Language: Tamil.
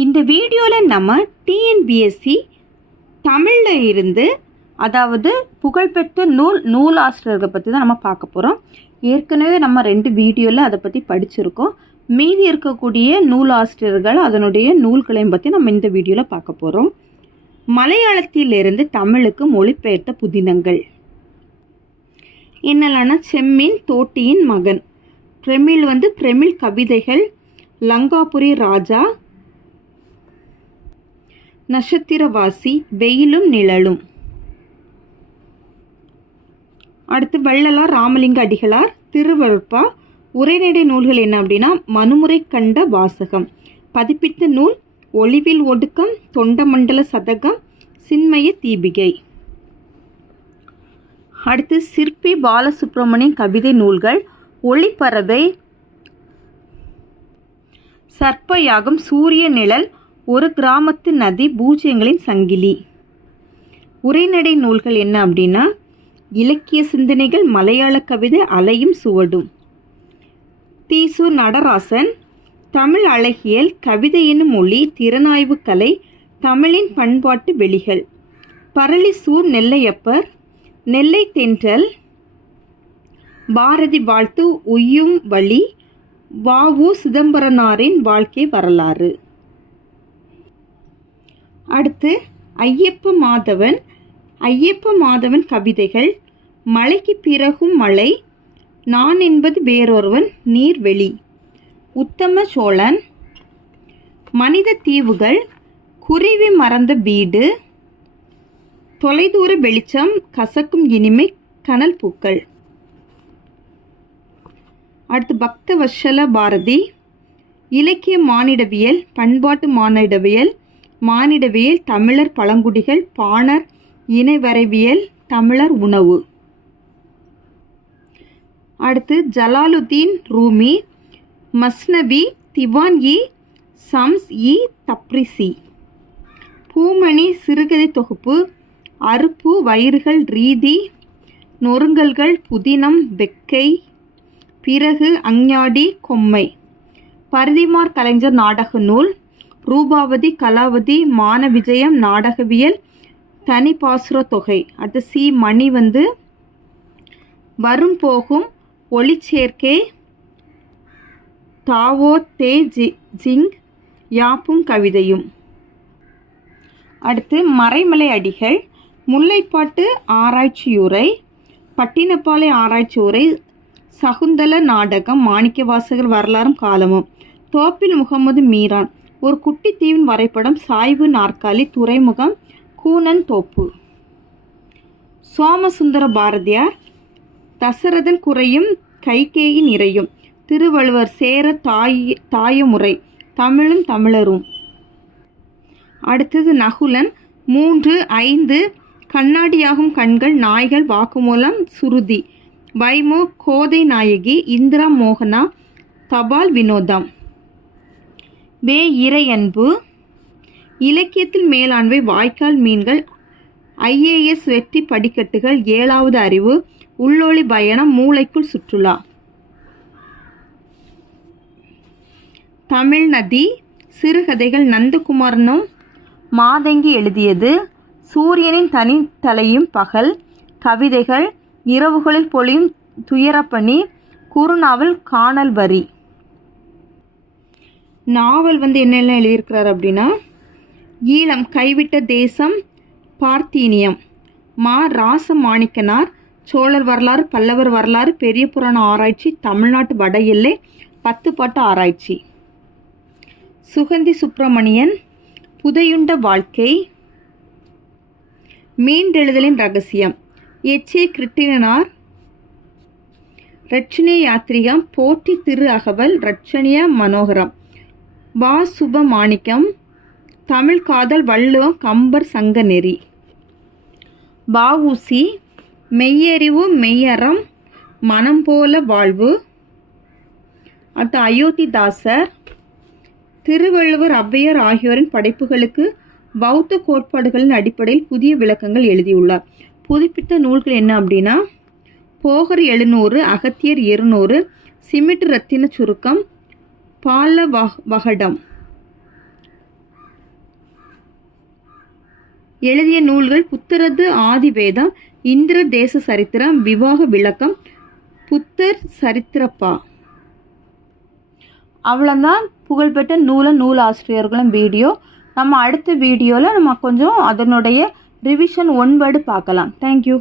இந்த வீடியோவில் நம்ம டிஎன்பிஎஸ்சி தமிழில் இருந்து அதாவது புகழ்பெற்ற நூலாசிரியர்கள் பற்றி தான் நம்ம பார்க்க போகிறோம். ஏற்கனவே நம்ம 2 வீடியோவில் அதை பற்றி படிச்சிருக்கோம். மீதி இருக்கக்கூடிய நூலாசிரியர்கள் அதனுடைய நூல்களையும் பற்றி நம்ம இந்த வீடியோவில் பார்க்க போகிறோம். மலையாளத்திலிருந்து தமிழுக்கு மொழிபெயர்த்த புதினங்கள் என்னெல்லாம்னா செம்மின் தோட்டியின் மகன், பிரமிழ் கவிதைகள், லங்காபுரி ராஜா, நட்சத்திரவாசி, வெயிலும் நிழலும். அடுத்து வள்ளலார் ராமலிங்க அடிகளார், திருவருட்பா. உரைநடை நூல்கள் என்ன அப்படின்னா மனுமுறை கண்ட வாசகம், பதிப்பித்த நூல் ஒளிவில் ஒடுக்கம், தொண்டமண்டல சதகம், சின்மய தீபிகை. அடுத்து சிற்பி பாலசுப்ரமணியன் கவிதை நூல்கள் ஒளிப்பறவை, சர்ப்பயாகம், சூரிய நிழல், ஒரு கிராமத்து நதி, பூஜ்யங்களின் சங்கிலி. உரைநடை நூல்கள் என்ன அப்படின்னா இலக்கிய சிந்தனைகள், மலையாள கவிதை, அலையும் சுவடும். தீசு நடராசன், தமிழ் அழகியல், கவிதை எனும் மொழி, திறனாய்வு கலை, தமிழின் பண்பாட்டு வெளிகள். பரளிசூர் நெல்லையப்பர், நெல்லை தென்றல், பாரதி வாழ்த்து, உய்யும் வழி, வ.உ. சிதம்பரனாரின் வாழ்க்கை வரலாறு. அடுத்து ஐயப்ப மாதவன் கவிதைகள், மழைக்கு பிறகும் மழை, நான் என்பது வேறொருவன், நீர்வெளி. உத்தம சோழன், மனித தீவுகள், குருவி மறந்த வீடு, தொலைதூர வெளிச்சம், கசக்கும் இனிமை, கனல் பூக்கள். அடுத்து பக்த வத்சல பாரதி, இலக்கிய மானிடவியல், பண்பாட்டு மானிடவியல், தமிழர் பழங்குடிகள், பாணர் இணைவரைவியல், தமிழர் உணவு. அடுத்து ஜலாலுதீன் ரூமி, மஸ்னவி, திவான்-இ சம்ஸ்-இ தப்ரிசி. பூமணி சிறுகதை தொகுப்பு, அறுப்பு, வயிறுகள், ரீதி, நொறுங்கல்கள், புதினம், வெக்கை, பிறகு, அஞ்ஞாடி, கொம்மை. பரிதிமார் கலைஞர் நாடக நூல், ரூபாவதி, கலாவதி, மான விஜயம், நாடகவியல், தனி பாசுர தொகை. அடுத்து சி மணி வரும் போகும், ஒளிச்சேர்க்கை, தாவோ தே ஜிங், யாப்பும் கவிதையும். அடுத்து மறைமலை அடிகள், முல்லைப்பாட்டு ஆராய்ச்சியுரை, பட்டினப்பாலை ஆராய்ச்சியுரை, சகுந்தல நாடகம், மாணிக்கவாசகர் வரலாறும் காலமும், தோப்பில் முகமது மீரான், ஒரு குட்டி தீவின் வரைபடம், சாய்வு நாற்காலி, துறைமுகம், கூனன் தோப்பு. சோமசுந்தர பாரதியார், தசரதன் குறையும், கைகேயி நிறையும், திருவள்ளுவர், சேர தாயமுறை, தமிழும் தமிழரும். அடுத்தது நகுலன், 3, 5, கண்ணாடியாகும் கண்கள், நாய்கள், வாக்குமூலம், சுருதி. வைமு, கோதை நாயகி, இந்திரா மோகனா, தபால் வினோதம். வே இறையன்பு, இலக்கியத்தில் மேலாண்மை, வாய்க்கால் மீன்கள், IAS வெற்றி படிக்கட்டுகள், 7வது அறிவு, உள்ளொளி பயணம், மூளைக்குள் சுற்றுலா. தமிழ் நதி, சிறுகதைகள், நந்தகுமாரனும் மாதங்கி எழுதியது, சூரியனின் தனித்தலையும் பகல், கவிதைகள், இரவுகளில் பொழியும் துயரப்பணி, குறுநாவல், காணல் வரி. நாவல் என்னெல்லாம் எழுதியிருக்கிறார் அப்படின்னா ஈழம், கைவிட்ட தேசம், பார்த்தீனியம். ராசமாணிக்கனார், சோழர் வரலாறு, பல்லவர் வரலாறு, பெரிய புராண ஆராய்ச்சி, தமிழ்நாட்டு வட எல்லை, 10 பாட்டு ஆராய்ச்சி. சுகந்தி சுப்பிரமணியன், புதையுண்ட வாழ்க்கை, மீண்டெழுதலின் ரகசியம். கிருட்டிணனார், ரட்சணிய யாத்திரிகம், போற்றி திரு அகவல், ரட்சணிய மனோகரம். சுபமாணிக்கம், தமிழ் காதல், வள்ளுவம், கம்பர் சங்க நெறி. வ.உ.சி, மெய்யறிவு, மெய்யறம், மனம் போல வாழ்வு. அடுத்து அயோத்திதாசர், திருவள்ளுவர், ஔவையார் ஆகியோரின் படைப்புகளுக்கு பௌத்த கோட்பாடுகளின் அடிப்படையில் புதிய விளக்கங்கள் எழுதியுள்ளார். புதுப்பித்த நூல்கள் என்ன அப்படின்னா போகர் 700, அகத்தியர் 200, சிமிட்டு ரத்தின சுருக்கம், பால வகடம். எழுதிய நூல்கள் புத்தரது ஆதிவேதம், இந்திர தேச சரித்திரம், விவாக விளக்கம், புத்தர் சரித்திரப்பா. அவ்வளோதான் புகழ்பெற்ற நூலாசிரியர்களும் வீடியோ. நம்ம அடுத்த வீடியோவில் நம்ம கொஞ்சம் அதனுடைய ரிவிஷன் 1 வேர்டு பார்க்கலாம். தேங்க்யூ.